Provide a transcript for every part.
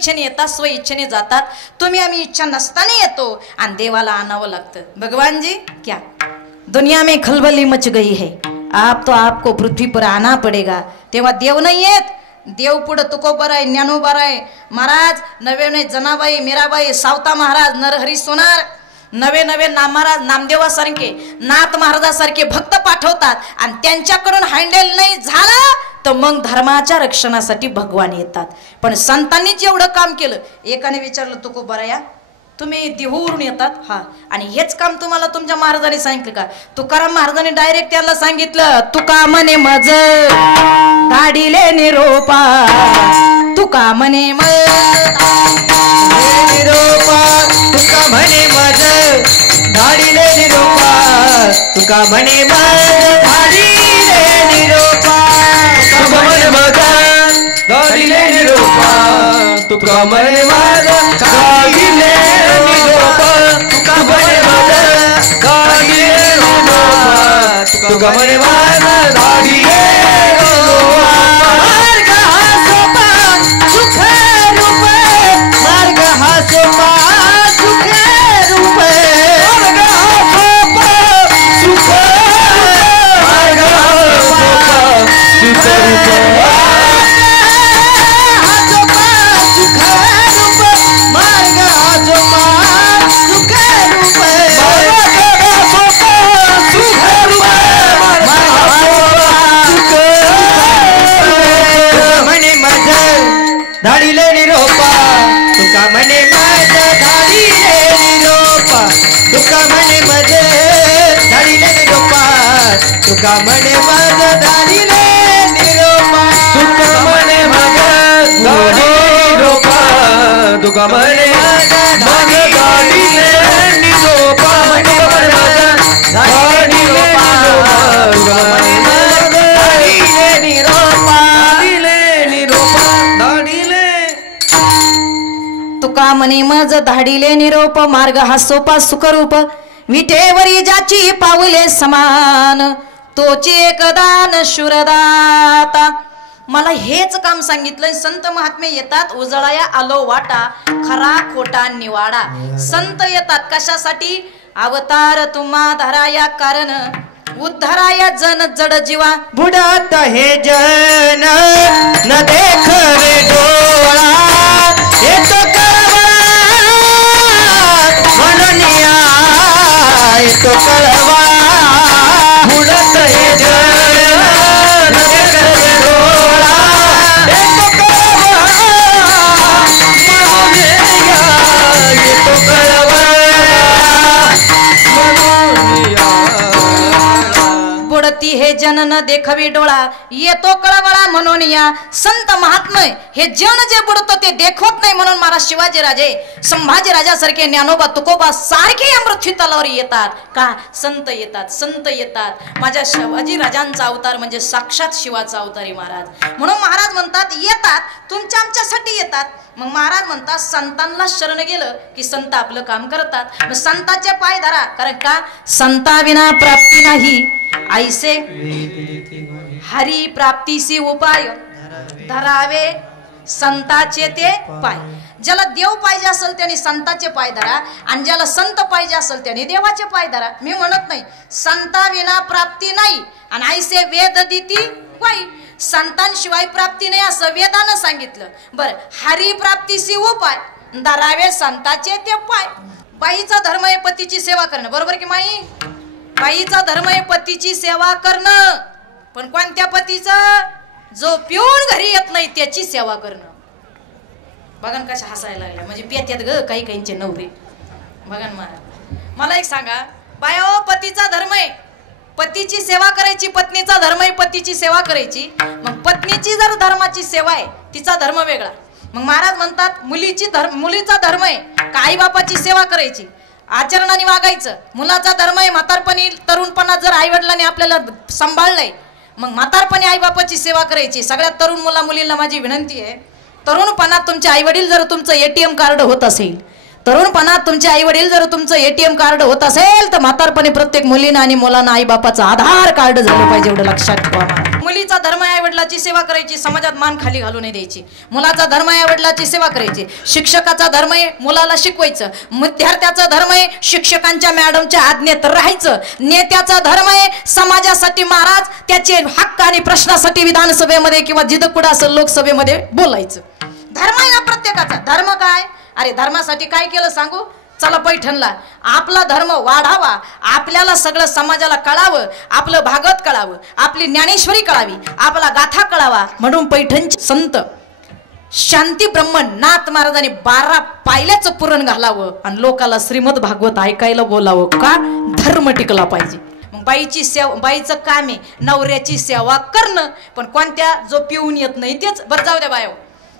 इच्छेने येतात, स्व इच्छेने जातात. तुम्ही आम्ही इच्छा नसताना येतो आणि देवाला आणावं लागतं. भगवान जी क्या दुनिया में खलबली मच गई है, आप तो आपको पृथ्वी पर आना पडेगा. तेव्हा देव नाही येत, देव पुढं तुकोबराय, ज्ञानोबराय महाराज, नवे जनाबाई, मीराबाई, सावता महाराज, नरहरी सोनार, नवे महाराज नामदेवासारखे, नाथ महाराजासारखे भक्त पाठवतात आणि त्यांच्याकडून हँडल नाही झालं तर मग धर्माच्या रक्षणासाठी भगवान येतात. पण संतांनी जेवढं काम केलं, एकाने विचारलं तुकोबराया तुम्ही देहूवरून येतात, हा, आणि हेच काम तुम्हाला तुमच्या महाराजांनी सांगितलं का? तुकाराम महाराजांनी डायरेक्ट त्याला सांगितलं, तुका म्हणे मज धाडिले निरोपा, तुका म्हणे निरोपा, तुका म्हणे मज धाडिले निरोपा, तुका म्हणे मज धाडिले निरोपा, तुका म्हणे मज धाडिले निरोपा, तुका म्हणे मज धाडिले निरोपा, तुका म्हणे मज धाडिले निरोपा, तुका म्हणे मज धाडिले निरोपा. मार्ग हा सोपा सुख रूप, मार्ग हा सोपा सुख रूप, मार्ग हा सोपा सुख, मार्ग हा सोपा सुख रूप, धाडिले निरोपा, तुका म्हणे मज धाडिले निरोपा, तुका म्हणे मज धाडिले निरोपा, तुका म्हणे मज धाडिले निरोपा, तुका म्हणे मज धाडिले निरोपा, तुका म्हणे मज धाडिले निरोपा, तुका म्हणे मज धाडिले निरोपा, तुका म्हणे मज धाडिले निरोपा, धाडिले निरोपा, धाडिले. तुका म्हणे मज धाडिले निरोप, मार्ग हा सोपा सुखरूप, विटेवरी ज्याची पावले समान, तोचे एकदान शुरदाता. मला हेच काम सांगितलंय. संत महात्मे येतात उजळाया आलो वाटा, खरा खोटा निवाडा. संत येतात कशासाठी? अवतार तुम्हा धराया कारण, उद्धाराया जन जड जीवा. बुडत हे जन न देख रे डोळा, येतो कळवा म्हणून येतो कळवा. बुडत हे जन न देख रे डोळा, येतो कळवा म्हणून येतो कळवा, बुडती हे जन न देखवी डोळा, येतो कळवळा म्हणून या. संत महात्मे हे जन जे बुडतो ते देखवत नाही, म्हणून महाराज शिवाजी राजे, संभाजी राजासारखे, ज्ञानोबा तुकोबा सारखे या मृत्यू तलावर येतात. का? संत येतात, संत येतात. माझ्या शिवाजी राजांचा अवतार म्हणजे साक्षात शिवाचा अवतार आहे महाराज. म्हणून महाराज म्हणतात येतात, तुमच्या आमच्यासाठी येतात. मग महाराज म्हणतात संतांना शरण गेलं की संत आपलं काम करतात. मग संतांचे पाय धरा, कारण का? संताविना प्राप्ती नाही, ऐसे हरी प्राप्तीसी उपाय धरावे संताचे ते पाय. ज्याला देव पाहिजे असेल त्याने संताचे पाय धरा, आणि ज्याला संत पाहिजे असेल त्याने देवाचे पाय धरा. मी म्हणत नाही संताविना प्राप्ती नाही, आणि ऐसे वेद दिती वाई, संतांशिवाय प्राप्ती नाही असं वेदानं सांगितलं. बर, हरी प्राप्तीसी उपाय धरावे संताचे ते पाय. बाईचा धर्म आहे पतीची सेवा करणं, बरोबर की माई? बाईचा धर्म आहे पतीची सेवा करणं, पण कोणत्या पतीचा? जो पिऊन घरी येत नाही त्याची सेवा करणं. बघा कशा हसायला लागल्या, म्हणजे पेत्यात ग काही काहींचे नवरे. बघा मला एक सांगा बाया, पतीचा धर्म आहे पतीची सेवा करायची, पत्नीचा धर्म आहे पतीची सेवा करायची. मग पत्नीची जर धर्माची सेवा आहे तिचा धर्म वेगळा. मग महाराज म्हणतात मुलीचा धर्म आहे का आई बापाची सेवा करायची, आचरणाने वागायचं. मुलाचा धर्म आहे म्हातारपणी तरुणपणात जर आई वडिलांनी आपल्याला सांभाळलंय, मग म्हातारपणी आई बापाची सेवा करायची. सगळ्यात तरुण मुला मुलींना माझी विनंती आहे, तरुणपणात तुमचे आई वडील जर तुमचं एटीएम कार्ड होत असेल, तरुणपणात तुमचे आई वडील जर तुमचं एटीएम कार्ड होत असेल, तर म्हातारपणी प्रत्येक मुलीनं आणि मुलांना आई बापाचं आधार कार्ड झालं पाहिजे, एवढं लक्षात ठेवा. मुलीचा धर्म आहे वडिलाची सेवा करायची, समाजात मान खाली घालू नाही द्यायची. मुलाचा धर्म आहे वडिलाची सेवा करायची. शिक्षकाचा धर्म आहे मुलाला शिकवायचं. विद्यार्थ्याचा धर्म आहे शिक्षकांच्या मॅडमच्या आज्ञेत राहायचं. नेत्याचा धर्म आहे समाजासाठी महाराज त्याचे हक्क आणि प्रश्नासाठी विधानसभेमध्ये किंवा जिथं कुठं असेल लोकसभेमध्ये बोलायचं. धर्म आहे ना प्रत्येकाचा. धर्म काय? अरे धर्मासाठी काय केलं सांगू? चला पैठणला आपला धर्म वाढावा, आपल्याला सगळं समाजाला कळावं, आपलं भागवत कळावं, आपली ज्ञानेश्वरी कळावी, आपला गाथा कळावा म्हणून पैठणचे संत शांती ब्रह्मन नाथ महाराजांनी 12 पायल्याचं पुरण घालावं आणि लोकाला श्रीमद भागवत ऐकायला बोलावं. का? धर्म टिकला पाहिजे. मग बाईची सेवा, बाईचं काम आहे नवऱ्याची सेवा करणं. पण कोणत्या? जो पिऊन येत नाही तेच. बरं जाऊ द्या बायो,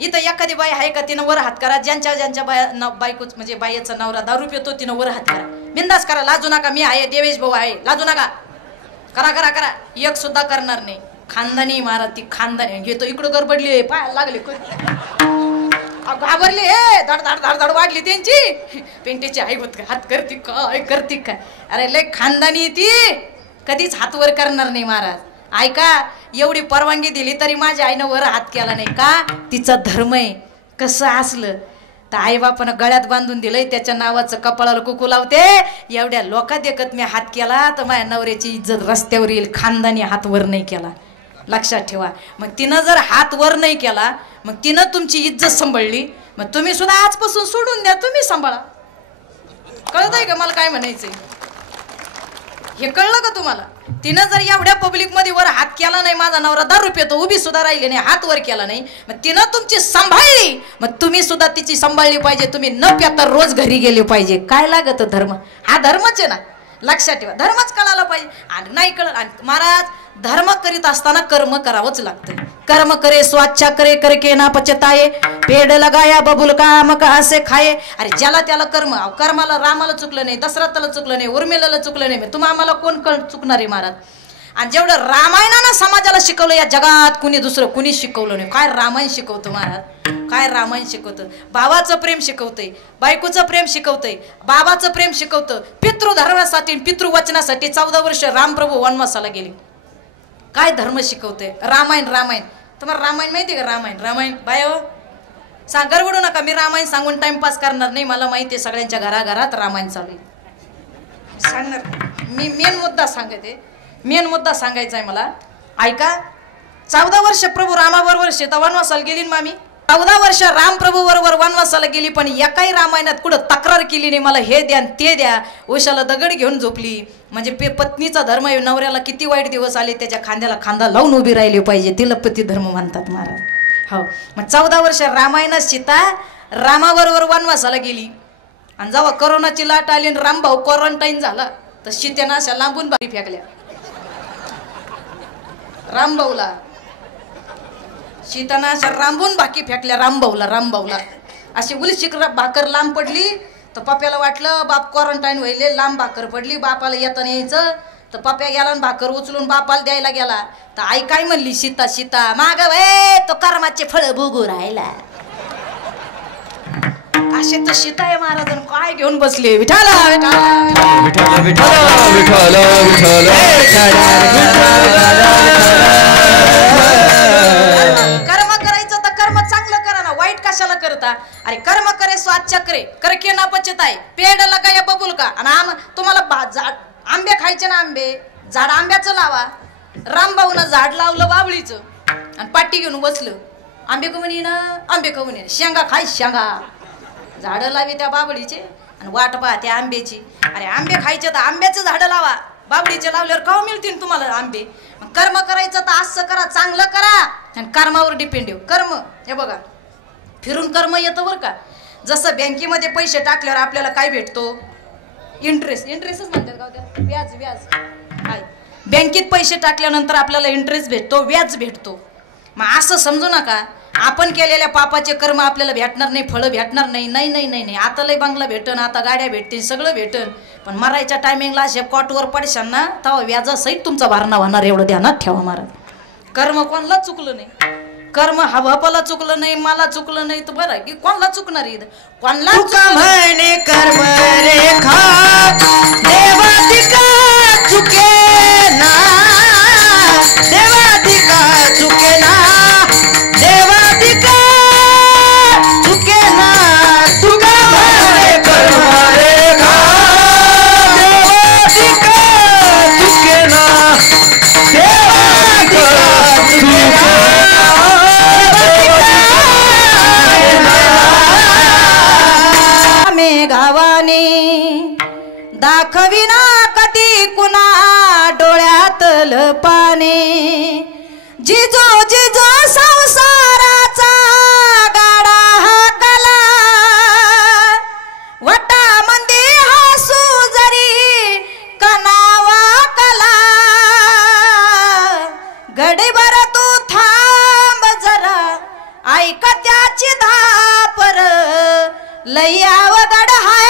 इथं एखादी बाई आहे का तिनं वर हात करा. ज्यांच्या बायकोच म्हणजे बाईचा नवरा दारू पितो तिनं वर हात करा. बिंदास करा, लाजू नका. मी आहे, देवेश भाऊ आहे, लाजू नका. करा करा करा. एक सुद्धा करणार नाही. खानदानी महाराज ती खानदानी घेतो. इकडं गडबडली पाय लागले घाबरले, हे धड धड धड धड वाढली त्यांची. पेंटीची आई होत हात करती काय करती काय. अरे लय खानदानी ती, कधीच हात वर करणार नाही महाराज. ऐका, एवढी परवानगी दिली तरी माझ्या आईनं वर हात केला नाही. का? तिचा धर्म आहे. कसं असलं तर आईबापानं गळ्यात बांधून दिलंय, त्याच्या नावाचं कपाळाला कुकू लावते. एवढ्या लोका देखत मी हात केला तर माझ्या नवऱ्याची इज्जत रस्त्यावर येईल. खानदानी हात वर नाही केला, लक्षात ठेवा. मग तिनं जर हात वर नाही केला मग तिनं तुमची इज्जत सांभाळली. मग तुम्ही सुद्धा आजपासून सोडून द्या, तुम्ही सांभाळा. कळतंय का मला काय म्हणायचंय? हे कळलं का तुम्हाला? तिनं जर एवढ्या पब्लिक मध्ये वर हात केला नाही, माझा नवरा दारू पितो, उभी सुद्धा राहिली नाही, हात वर केला नाही, मग तिनं तुमची सांभाळली, मग तुम्ही सुद्धा तिची सांभाळली पाहिजे. तुम्ही न प्याता रोज घरी गेले पाहिजे. काय लागत? धर्म. हा धर्मच आहे ना, लक्षात ठेवा. धर्मच कळायला पाहिजे. आणि नाही कळलं महाराज, धर्म करीत असताना कर्म करावंच लागतं. कर्म करे स्वाच्छा करे करके ना पचताये, पेड़ लगाया बबुल काम कहा से खाये. अरे ज्याला त्याला कर्म. कर्माला रामाला चुकलं नाही, दशरथाला चुकलं नाही, उर्मिलाला चुकलं नाही, तुम्ही आम्हाला कोण चुकणार आहे महाराज? आणि जेवढं रामायणानं समाजाला शिकवलं या जगात कुणी दुसरं कुणीच शिकवलं नाही. काय रामायण शिकवतं महाराज? काय रामायण शिकवतं? भावाचं प्रेम शिकवतंय, बायकोचं प्रेम शिकवतंय, बाबाचं प्रेम शिकवतं. पितृधर्मासाठी पितृवचनासाठी 14 वर्ष रामप्रभू वनवासाला गेले. काय धर्म शिकवते रामायण? रामायण तुम्हाला रामायण माहिती का? रामायण बाय सांग, गडबडू नका. मी रामायण सांगून टाइमपास करणार नाही. मला माहिती आहे सगळ्यांच्या घराघरात रामायण चालू आहे. सांगणार मी. मेन मुद्दा सांगते, मेन मुद्दा सांगायचा आहे मला. ऐका, 14 वर्ष प्रभू रामाबरोबर शेता वनवासाला गेली मामी. 14 वर्ष रामप्रभू बरोबर वनवासाला गेली, पण एकाही रामायणात कुठं तक्रार केली नाही मला हे द्या ते द्या. उशाला दगड घेऊन झोपली. म्हणजे पत्नीचा धर्म आहे. नवऱ्याला किती वाईट दिवस आले त्याच्या खांद्याला खांदा लावून उभी राहिली पाहिजे, तिला पती धर्म म्हणतात महाराज. हो, मग 14 वर्ष रामायणात सीता रामाबरोबर वनवासाला गेली. आणि जेव्हा कोरोनाची लाट आली आणि रामभाऊ क्वारंटाईन झाला तर सीतेनं अशा लांबून बारी फेकल्या रामभाऊला. सीताना अशा रांबून बाकी फेकल्या रामभाऊला. अशी उलशिक भाकर लांब पडली तर पप्याला वाटलं बाप क्वारंटाईन व्हायले, लांब भाकर पडली. बापाला येताना यायचं तर पप्या गेला आणि भाकर उचलून बापाला द्यायला गेला. तर आई काय म्हणली? सीता माग वे तो कर्माचे फळ भोगू राहिला. असे तर सीताय महाराज काय घेऊन बसले? विठाला कर्म करायचं तर कर्म चांगलं करा ना, वाईट कशाला करता? अरे कर्म करे स्वाच्छा करे करके ना पचताय, पेड़ लगाया बबुल का. आणि तुम्हाला आंबे खायचे ना, आंबे झाड आंब्याचं लावा. रामभाऊनं झाड लावलं बाबळीचं आणि पाटी घेऊन बसलं. आंबे कवून ना, आंबे कवून शेंगा खाय शेंगा. झाडं लावी त्या बाबळीचे आणि वाट पहा त्या आंब्याची. अरे आंबे खायचे तर आंब्याचं झाडं लावा. बाबळीचे लावल्यावर का मिळतील तुम्हाला आंबे? कर्म करायचं तर असं करा, चांगलं करा. आणि कर्मावर डिपेंड येऊ. कर्म हे बघा फिरून कर्म येतं बरं का. जसं बँकेमध्ये पैसे टाकल्यावर आपल्याला काय भेटतो? इंटरेस्टच म्हणतात का त्या? व्याज. काय बँकेत पैसे टाकल्यानंतर आपल्याला इंटरेस्ट भेटतो, व्याज भेटतो. मग असं समजू नका आपण केलेल्या पापाचे कर्म आपल्याला भेटणार नाही, फळं भेटणार नाही. नाही. आता लय बंगला भेटन, आता गाड्या भेटतील, सगळं भेटन. पण मरायच्या टायमिंगला अशा कॉटवर पडशाल ना तेव्हा व्याजासहित तुमचा भरणा होणार, एवढं ध्यानात ठेवा महाराज. कर्म कोणाला चुकलं नाही. कर्म हवापाला चुकलं नाही, मला चुकलं नाही तर बरं की कोणाला चुकणार आहे? कोणाला म्हणे कर्म रेखा देवाधिका चुके ना, देवाधिका दाखविना कधी कुणा डोळ्यातल पाणी जिजो जिजो संसाराचा गाडा हाकला वटा मंदी हसू जरी कनावा कला गडीभर तू थांब जरा ऐक त्याची धापर लई अवघड हाय